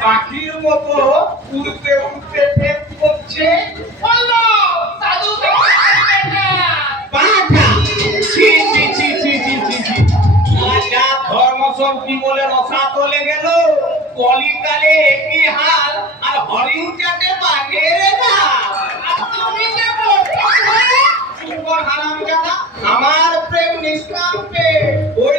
পাখির মতো উড়তে উড়তে প্রেম করছে আচ্ছা গেল কলিকালে একই হাল আর হরিণ চাটে বাঘের ঘাস। আমার প্রেম নিষ্কাম্পে ওই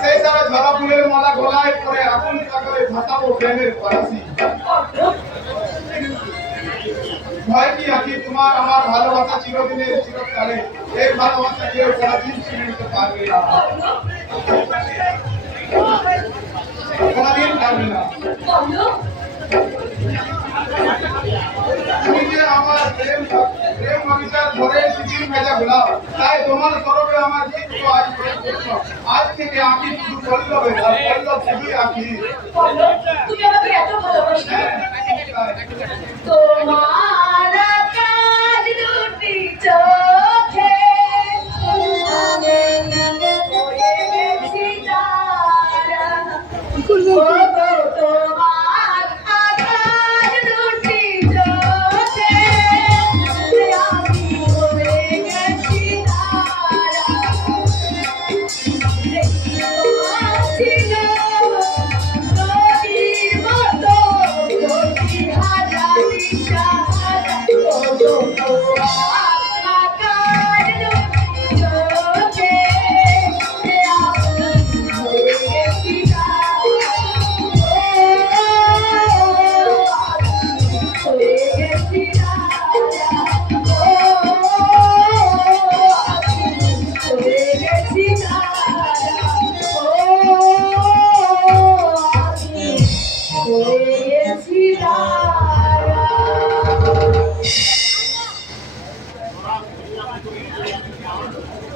সেই ফুলের মালা গলায় পরে আগুন সাগরে প্রেমের ভয় কি তোমার? আমার ভালোবাসা চিরদিনের চিরকালে। এই ভালোবাসা কেউ নিতে পারবে না। পারবে না। তুমি যে আমার প্রেম প্রেম ধরে শিশির ভেজা গোলাপ, তাই তোমার আমার চিত্ত আজ করছ। আজ থেকে আমি শুধু পল্লবে আর পল্লব শুধুই বলো তুমি আমাকে এত ভালোবাসো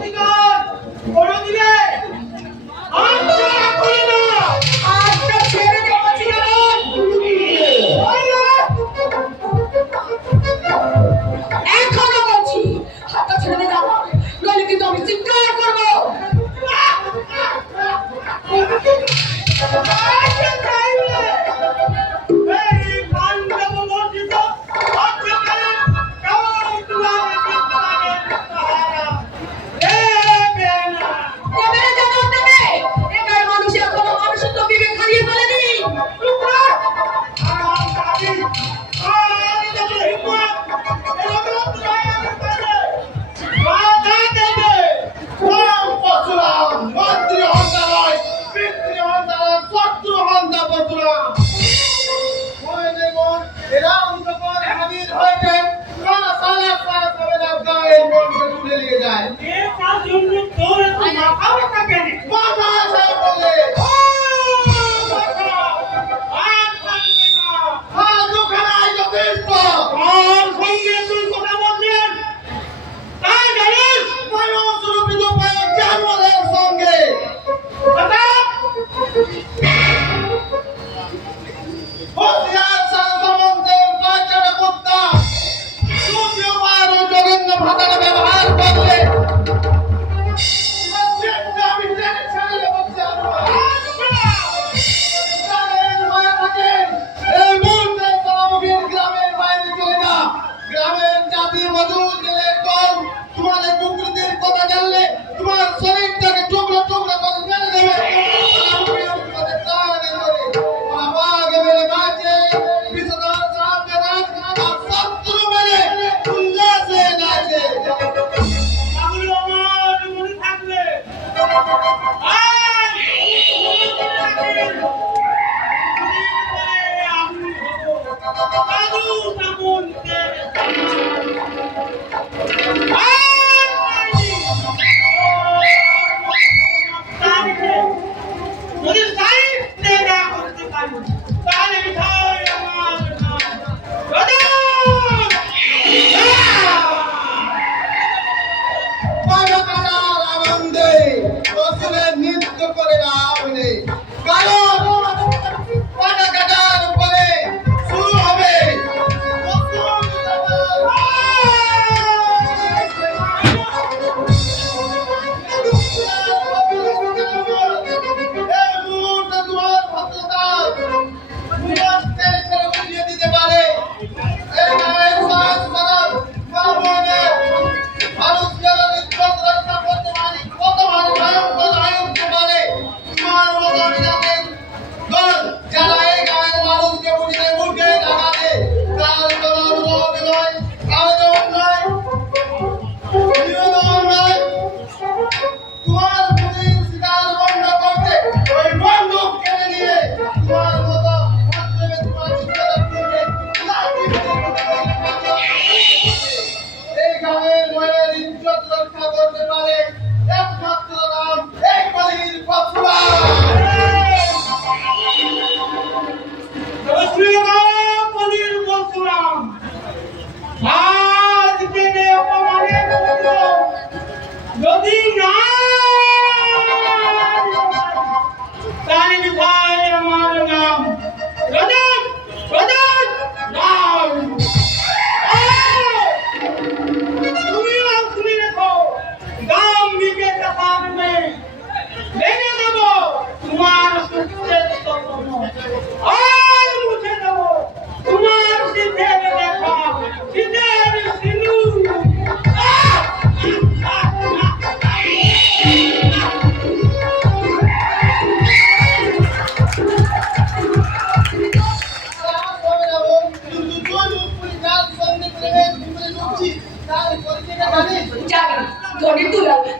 We go.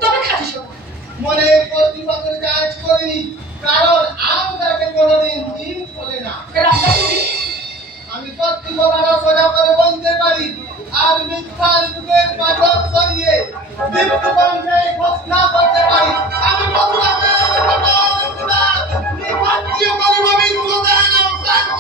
তবে খাঁটি মনে প্রতিবাদের কাজ করিনি কারণ আমি তাকে কোনোদিন দিন বলে না আমি সত্যি কথাটা সোজা করে বলতে পারি আর মিথ্যার যুগের পাঠক সরিয়ে দীপ্ত কণ্ঠে ঘোষণা করতে পারি আমি বন্ধুরাকে নির্বাচ্য করিব বিদ্যুদান শান্ত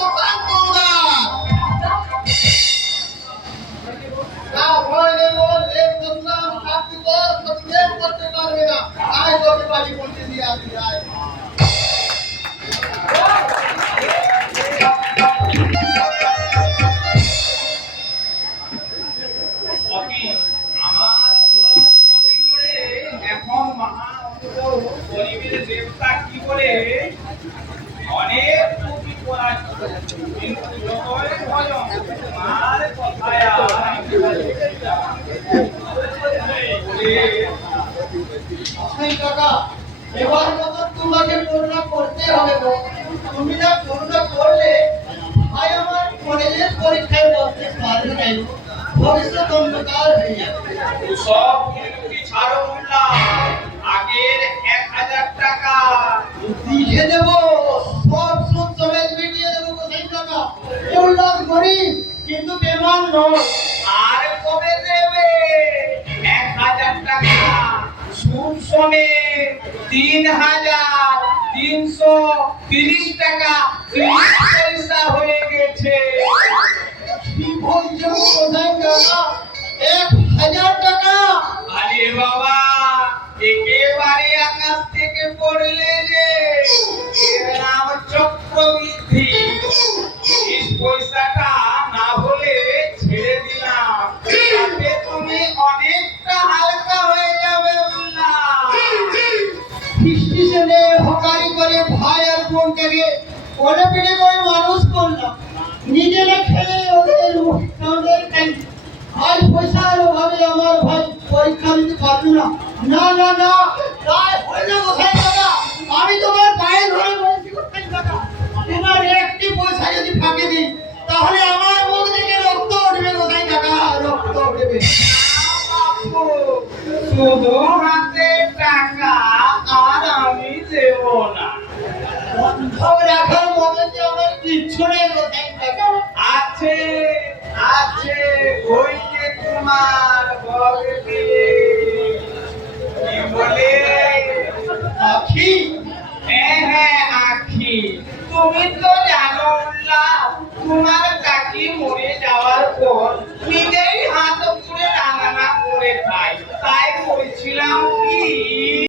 অনেক গো। তুমি না করলে ভাই আমার কলেজের পরীক্ষায় বসতে পারবে না। ভবিষ্যৎ অন্ধকার হয়ে যাবে সব ছাড়ো আর কবে দেবে? এক হাজার টাকা। সুদ সমেত তিন হাজার তিনশো তিরিশ টাকা তিরিশ পয়সা হয়ে গেছে। কি বলছো? কোথায় টাকা এক হাজার টাকা? আরে বাবা একেবারে আকাশ থেকে পড়লে যে এর নাম চক্রবৃদ্ধি। তিরিশ পয়সাটা কোলে পিঠে করে মানুষ করলাম নিজেরা খেয়ে ওদের ওদের আজ পয়সার অভাবে আমার ভাই পরীক্ষা দিতে পারল না। না না না তাই হইলে কোথায় টাকা আমি তোমার পায়ে ধরে বলছি কোথায় টাকা তোমার একটি পয়সা যদি ফাঁকে দিই তাহলে আমার মুখ থেকে রক্ত উঠবে কোথায় টাকা রক্ত উঠবে। শুধু হাতে টাকা আর আমি দেব না। টাকা আছে আছে ওই যে তোমার বগলে বলে? আখি? হ্যাঁ হ্যাঁ আখি। তুমি তো জানো না, তোমার কাকি মরে